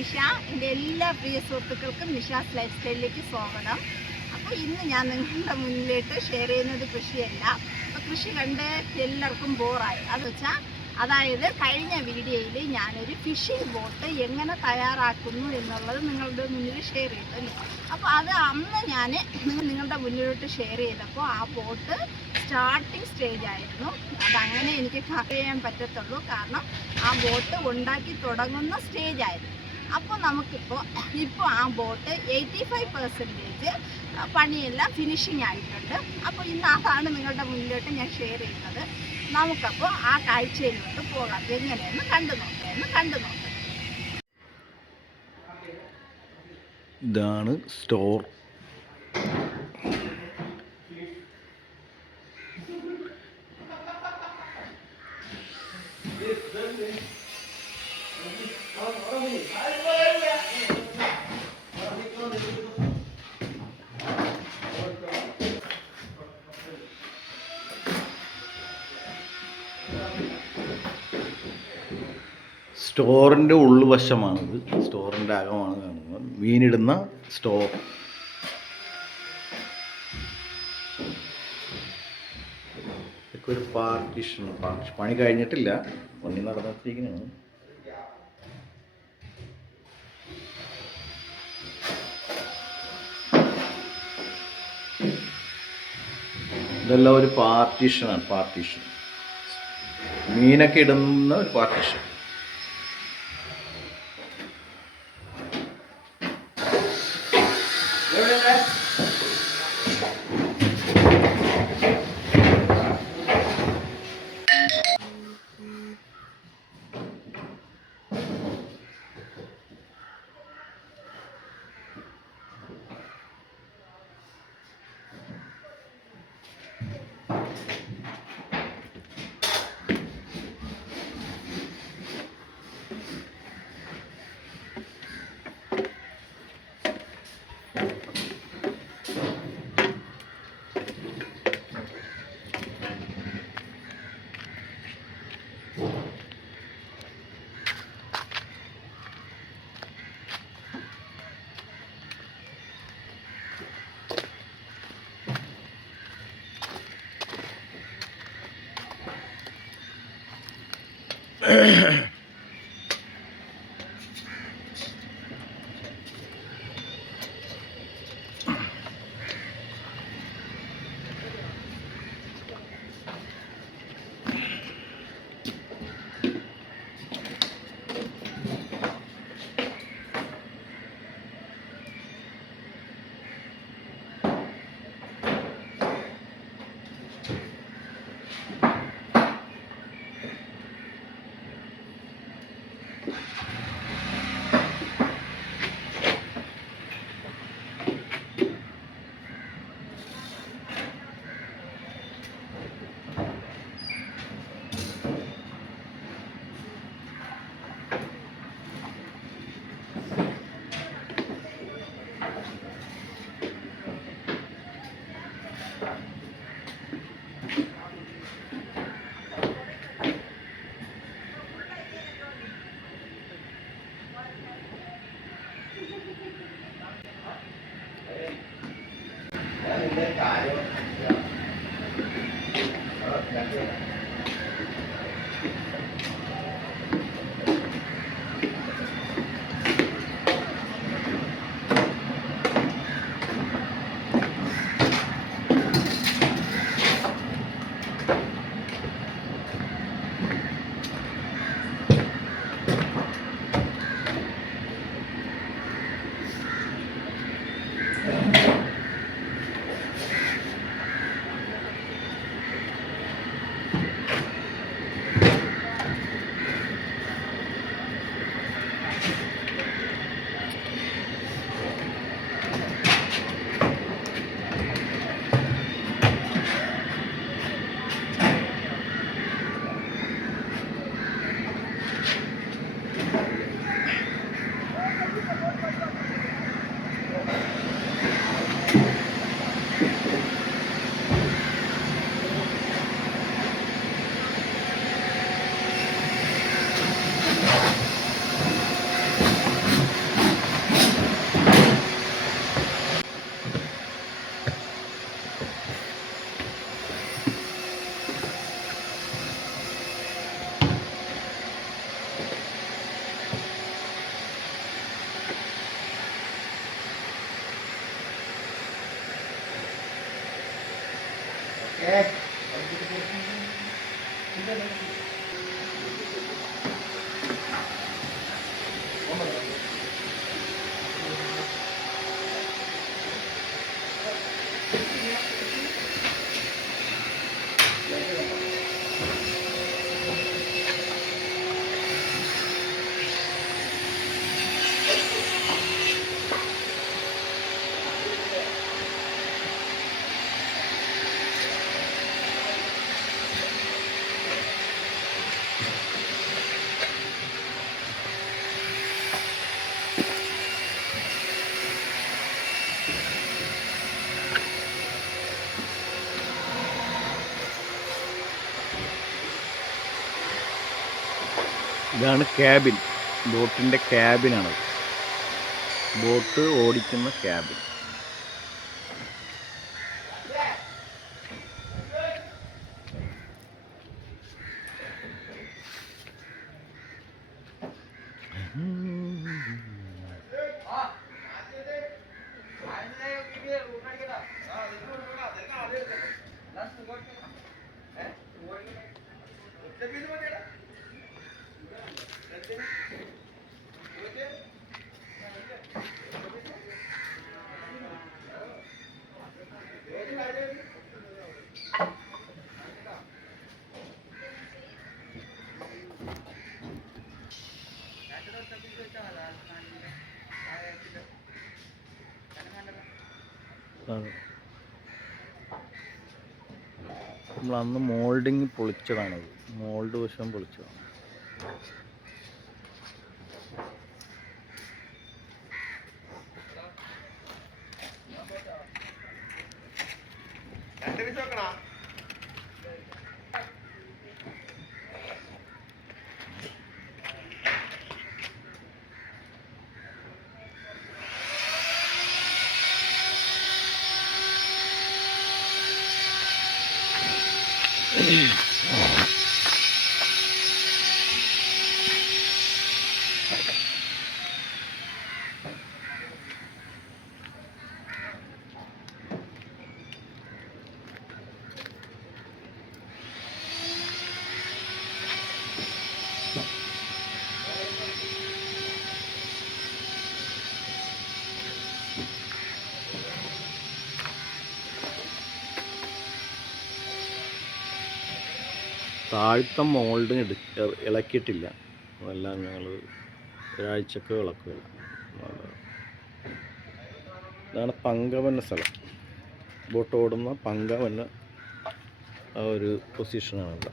നിഷ. എൻ്റെ എല്ലാ പ്രിയ സുഹൃത്തുക്കൾക്കും നിഷാസ് ലൈഫ് സ്റ്റൈലിലേക്ക് സ്വാഗതം. അപ്പോൾ ഇന്ന് ഞാൻ നിങ്ങളുടെ മുന്നിലേക്ക് ഷെയർ ചെയ്യുന്നത് കൃഷിയല്ല. അപ്പോൾ കൃഷി കണ്ട് എല്ലാവർക്കും ബോറായി. അത് വെച്ചാൽ അതായത് കഴിഞ്ഞ വീഡിയോയിൽ ഞാനൊരു ഫിഷിംഗ് ബോട്ട് എങ്ങനെ തയ്യാറാക്കുന്നു എന്നുള്ളത് നിങ്ങളുടെ മുന്നിൽ ഷെയർ ചെയ്തല്ലോ. അപ്പോൾ അത് അന്ന് ഞാൻ നിങ്ങളുടെ മുന്നിലോട്ട് ഷെയർ ചെയ്തപ്പോൾ ആ ബോട്ട് സ്റ്റാർട്ടിങ് സ്റ്റേജ് ആയിരുന്നു. അതങ്ങനെ എനിക്ക് കവർ ചെയ്യാൻ പറ്റത്തുള്ളൂ, കാരണം ആ ബോട്ട് ഉണ്ടാക്കി തുടങ്ങുന്ന സ്റ്റേജ് ആയിരുന്നു. അപ്പോൾ നമുക്കിപ്പോൾ ആ ബോട്ട് 85% പണിയെല്ലാം ഫിനിഷിങ് ആയിട്ടുണ്ട്. അപ്പോൾ ഇന്ന് അതാണ് നിങ്ങളുടെ മുന്നിലോട്ട് ഞാൻ ഷെയർ ചെയ്യുന്നത്. നമുക്കപ്പോൾ ആ കാഴ്ചയിലോട്ട് പോകാം. എങ്ങനെയെന്ന് കണ്ടു നോക്കാം. ഇതാണ് സ്റ്റോർ. സ്റ്റോറിൻ്റെ ഉൾവശമാണിത്. സ്റ്റോറിൻ്റെ അകമാണ് കാണുന്നത്. മീനിടുന്ന സ്റ്റോർ. ഇതൊക്കെ ഒരു പാർട്ടീഷൻ. പണി കഴിഞ്ഞിട്ടില്ല, പണി നടന്നിരിക്കുന്നതാണ്. ഇതെല്ലാം ഒരു പാർട്ടീഷനാണ്. പാർട്ടീഷൻ മീനൊക്കെ ഇടുന്ന ഒരു പാർട്ടീഷൻ. ഇതാണ് ക്യാബിൻ, ബോട്ടിൻ്റെ ക്യാബിനാണത്. ബോട്ട് ഓടിക്കുന്ന ക്യാബിൻ. നമ്മൾ അന്ന് മോൾഡിങ് പൊളിച്ചതാണത്, മോൾഡ് വശം പൊളിച്ചതാണ്. താഴത്തെ മോൾഡ് ഇളക്കിയിട്ടില്ല, അതെല്ലാം ഞങ്ങൾ ഒരാഴ്ചക്ക് ഇളക്കില്ല. ഇതാണ് പങ്കവന്ന സ്ഥലം, ബോട്ട് ഓടുന്ന പങ്കവന്ന ആ ഒരു പൊസിഷനാണ് ഇവിടെ.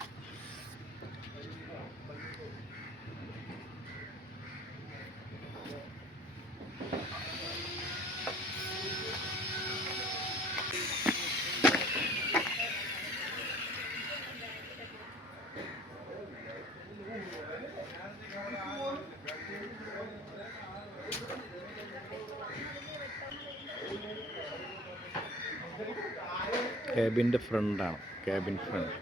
ക്യാബിൻ്റെ ഫ്രണ്ടാണ്, ക്യാബിൻ ഫ്രണ്ട്.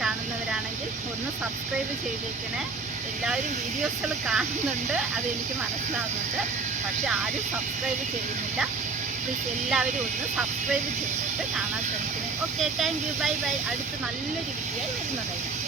കാണുന്നവരാണെങ്കിൽ ഒന്ന് സബ്സ്ക്രൈബ് ചെയ്തേക്കണേ. എല്ലാവരും വീഡിയോസുകൾ കാണുന്നുണ്ട്, അതെനിക്ക് മനസ്സിലാകുന്നുണ്ട്, പക്ഷെ ആരും സബ്സ്ക്രൈബ് ചെയ്യുന്നില്ല. പ്ലീസ് എല്ലാവരും ഒന്ന് സബ്സ്ക്രൈബ് ചെയ്തിട്ട് കാണാൻ ശ്രമിക്കണേ. Okay, thank you, bye bye. അടുത്ത് നല്ലൊരു വീഡിയോ വരുന്നതായിരിക്കും.